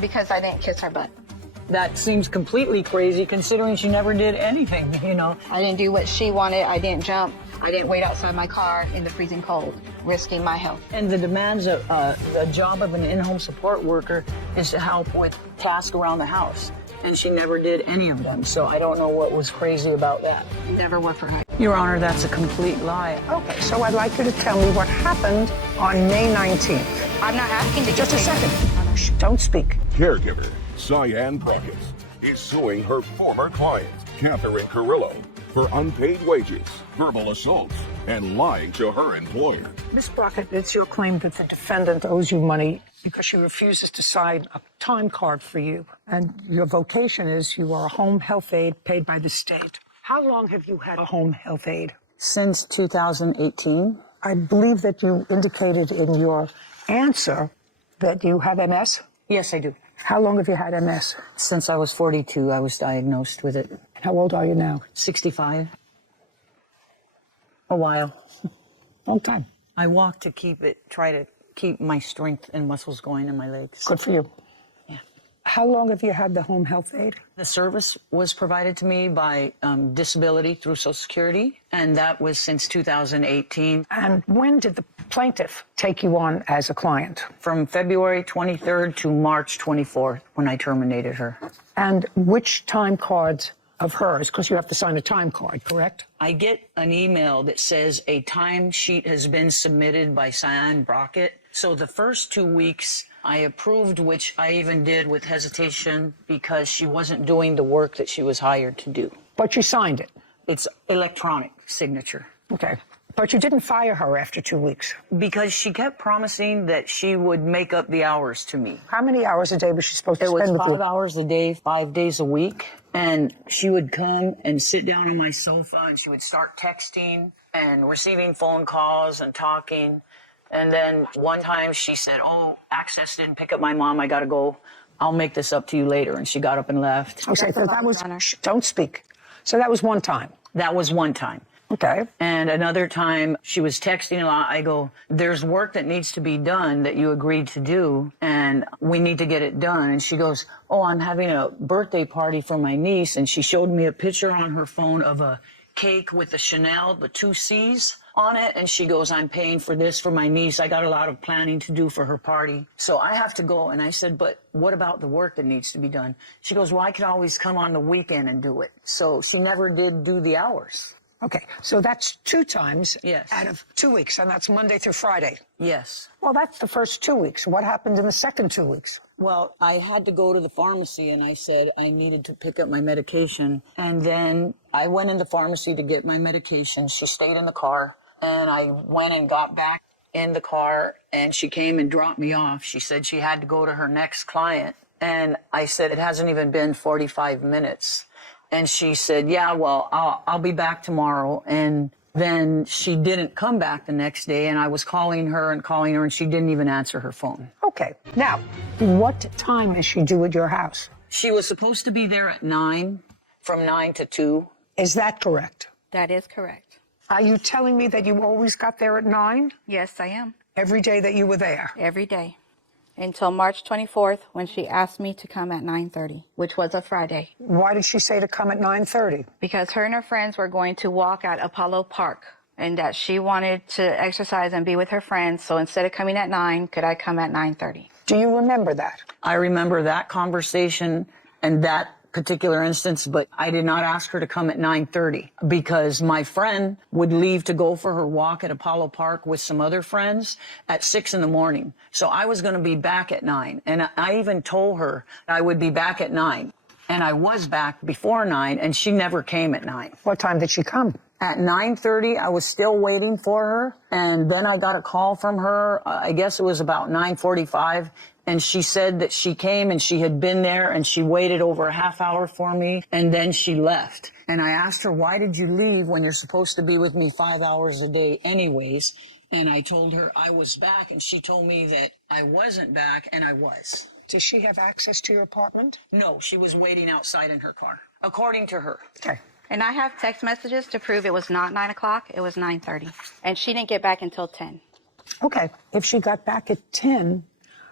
Because I didn't kiss her butt. That seems completely crazy considering she never did anything, you know. I didn't do what she wanted. I didn't jump. I didn't wait outside my car in the freezing cold, risking my health. And the demands of the job of an in-home support worker is to help with tasks around the house. And she never did any of them, so I don't know what was crazy about that. Never worked for her. Your Honor, that's a complete lie. Okay, so I'd like you to tell me what happened on May 19th. I'm not asking to Just a second. Shh, don't speak. Caregiver Cheyenne Brockett is suing her former client, Catherine Carrillo, for unpaid wages, verbal assaults, and lying to her employer. Ms. Brockett, it's your claim that the defendant owes you money because she refuses to sign a time card for you. And your vocation is you are a home health aide paid by the state. How long have you had a home health aide? Since 2018. I believe that you indicated in your answer that you have MS. Yes, I do. How long have you had MS? Since I was 42, I was diagnosed with it. How old are you now? 65. A while. Long time. I walk to try to keep my strength and muscles going in my legs. Good for you. Yeah. How long have you had the home health aide? The service was provided to me by disability through Social Security, and that was since 2018. And when did the plaintiff take you on as a client? From February 23rd to March 24th, when I terminated her. And which time cards of hers, because you have to sign a time card, correct? I get an email that says a time sheet has been submitted by Cheyenne Brockett. So the first 2 weeks I approved, which I even did with hesitation because she wasn't doing the work that she was hired to do. But you signed it? It's electronic signature. Okay. But you didn't fire her after 2 weeks? Because she kept promising that she would make up the hours to me. How many hours a day was she supposed to It spend was with you? 5 hours a day, 5 days a week. And she would come and sit down on my sofa and she would start texting and receiving phone calls and talking. And then one time she said, "Oh, Access didn't pick up my mom. I got to go. I'll make this up to you later." And she got up and left. Okay, so that was, don't speak. So that was one time? That was one time. Okay. And another time she was texting a lot. I go, "There's work that needs to be done that you agreed to do, and we need to get it done." And she goes, "Oh, I'm having a birthday party for my niece." And she showed me a picture on her phone of a cake with the Chanel, the 2 C's on it. And she goes, "I'm paying for this for my niece. I got a lot of planning to do for her party. So I have to go." And I said, "But what about the work that needs to be done?" She goes, "Well, I could always come on the weekend and do it." So she never did do the hours. Okay, so that's 2 times Yes. out of 2 weeks, and that's Monday through Friday. Yes. Well, that's the first 2 weeks. What happened in the second 2 weeks? Well, I had to go to the pharmacy, and I said I needed to pick up my medication. And then I went in the pharmacy to get my medication. She stayed in the car, and I went and got back in the car, and she came and dropped me off. She said she had to go to her next client. And I said, "It hasn't even been 45 minutes. And she said, "Yeah, well, I'll be back tomorrow." And then she didn't come back the next day, and I was calling her, and she didn't even answer her phone. Okay, now, what time is she due at your house? She was supposed to be there at 9, from 9 to 2. Is that correct? That is correct. Are you telling me that you always got there at 9? Yes, I am. Every day that you were there? Every day. Until March 24th, when she asked me to come at 9:30, which was a Friday. Why did she say to come at 9:30? Because her and her friends were going to walk at Apollo Park, and that she wanted to exercise and be with her friends. So instead of coming at 9, could I come at 9:30? Do you remember that? I remember that conversation and that particular instance, but I did not ask her to come at 9:30 because my friend would leave to go for her walk at Apollo Park with some other friends at 6 in the morning. So I was going to be back at 9. And I even told her I would be back at 9. And I was back before 9, and she never came at 9. What time did she come? At 9:30, I was still waiting for her. And then I got a call from her. I guess it was about 9:45. And she said that she came and she had been there and she waited over a half hour for me. And then she left. And I asked her, "Why did you leave when you're supposed to be with me 5 hours a day anyways?" And I told her I was back. And she told me that I wasn't back, and I was. Does she have access to your apartment? No, she was waiting outside in her car, according to her. Okay. And I have text messages to prove it was not 9 o'clock, it was 9:30. And she didn't get back until 10. Okay. If she got back at 10,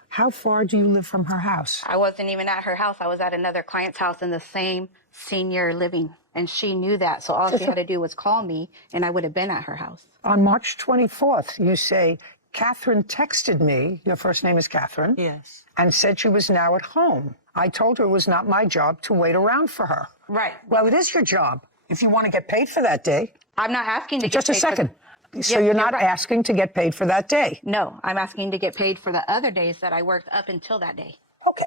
How far do you live from her house? I wasn't even at her house. I was at another client's house in the same senior living. And she knew that. So all she had to do was call me and I would have been at her house. On March 24th, you say, Catherine texted me, your first name is Catherine, Yes. and said she was now at home. I told her it was not my job to wait around for her. Right. Well, it is your job. If you want to get paid for that day. I'm not asking to get Just a paid for second. So Yep, you're not asking to get paid for that day? No, I'm asking to get paid for the other days that I worked up until that day. Okay.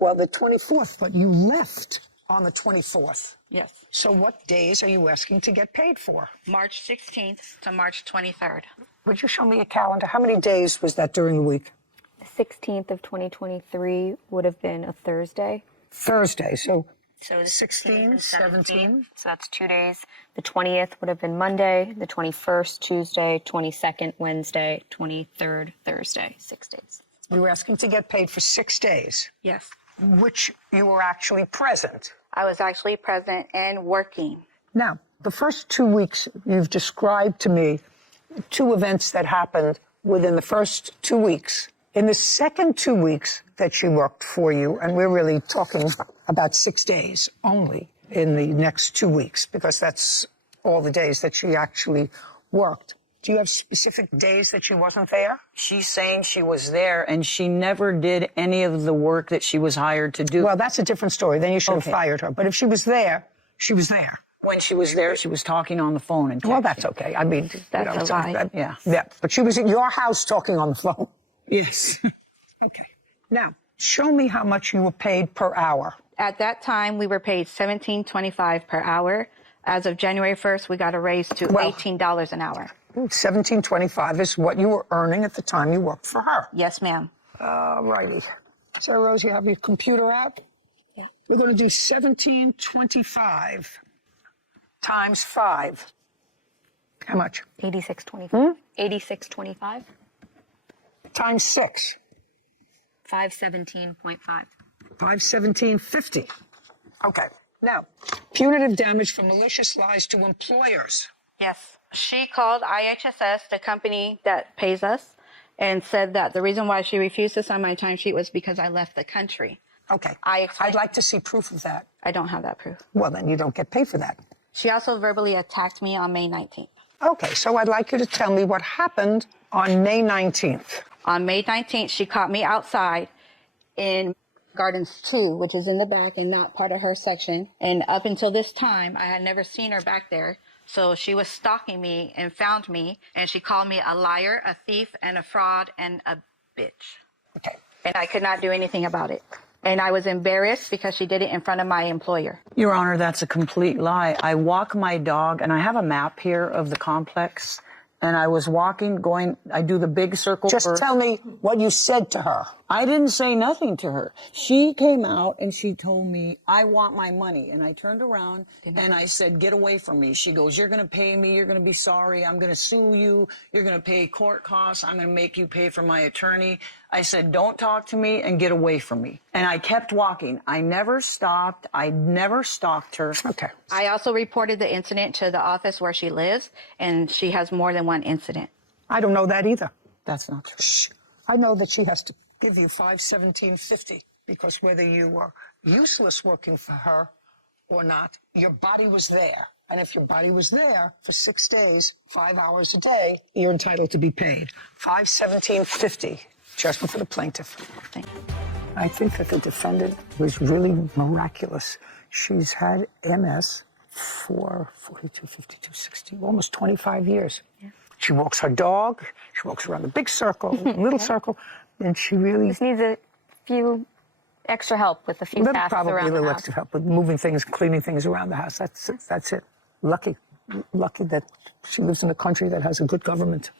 Well, the 24th, but you left on the 24th. Yes. So what days are you asking to get paid for? March 16th to March 23rd. Would you show me a calendar? How many days was that during the week? The 16th of 2023 would have been a Thursday. Thursday. So So the 16, 17. So that's 2 days. The 20th would have been Monday, the 21st, Tuesday, 22nd, Wednesday, 23rd, Thursday, 6 days. You were asking to get paid for 6 days, Yes. which you were actually present. I was actually present and working. Now, the first 2 weeks you've described to me 2 events that happened within the first 2 weeks. In the second 2 weeks that she worked for you, and we're really talking about 6 days only in the next 2 weeks, because that's all the days that she actually worked. Do you have specific days that she wasn't there? She's saying she was there and she never did any of the work that she was hired to do. Well, that's a different story. Then you should have Okay. fired her. But if she was there, she was there. When she was there, she was talking on the phone and Well, texting. that's okay. I mean, That's a lie. Yeah. Yeah, but she was at your house talking on the phone. Yes. Okay. Now, show me how much you were paid per hour. At that time, we were paid $17.25 per hour. As of January 1st, we got a raise to Well- $18 an hour. $17.25 is what you were earning at the time you worked for her. Yes, ma'am. All righty. So, Rose, you have your computer out? Yeah. We're going to do 1725 times 5. How much? 86.25. 86.25. Times 6. 517.5. 517.50. Okay. Now, punitive damage for malicious lies to employers. Yes. She called IHSS, the company that pays us, and said that the reason why she refused to sign my timesheet was because I left the country. Okay. I'd like to see proof of that. I don't have that proof. Well, then you don't get paid for that. She also verbally attacked me on May 19th. Okay, so I'd like you to tell me what happened on May 19th. On May 19th, she caught me outside in Gardens 2, which is in the back and not part of her section. And up until this time, I had never seen her back there. So she was stalking me and found me, and she called me a liar, a thief, and a fraud, and a bitch. Okay. And I could not do anything about it. And I was embarrassed because she did it in front of my employer. Your Honor, that's a complete lie. I walk my dog, and I have a map here of the complex, and I was walking, I do the big circle. Just tell me what you said to her. I didn't say nothing to her. She came out and she told me, I want my money. And I turned around and I said, get away from me. She goes, you're going to pay me. You're going to be sorry. I'm going to sue you. You're going to pay court costs. I'm going to make you pay for my attorney. I said, don't talk to me and get away from me. And I kept walking. I never stopped. I never stalked her. Okay. I also reported the incident to the office where she lives, and she has more than one incident. I don't know that either. That's not true. Shh. I know that she has to give you $517.50 because whether you were useless working for her or not, your body was there. And if your body was there for 6 days, 5 hours a day, you're entitled to be paid. $517.50, judgment for the plaintiff. Thank you. I think that the defendant was really miraculous. She's had MS for 42, 52, 60, almost 25 years. Yeah. She walks her dog, she walks around the big circle, little circle, and she really... Just needs a few extra help with a few tasks probably around a the little house. extra help with moving things, cleaning things around the house. That's it. Lucky that she lives in a country that has a good government.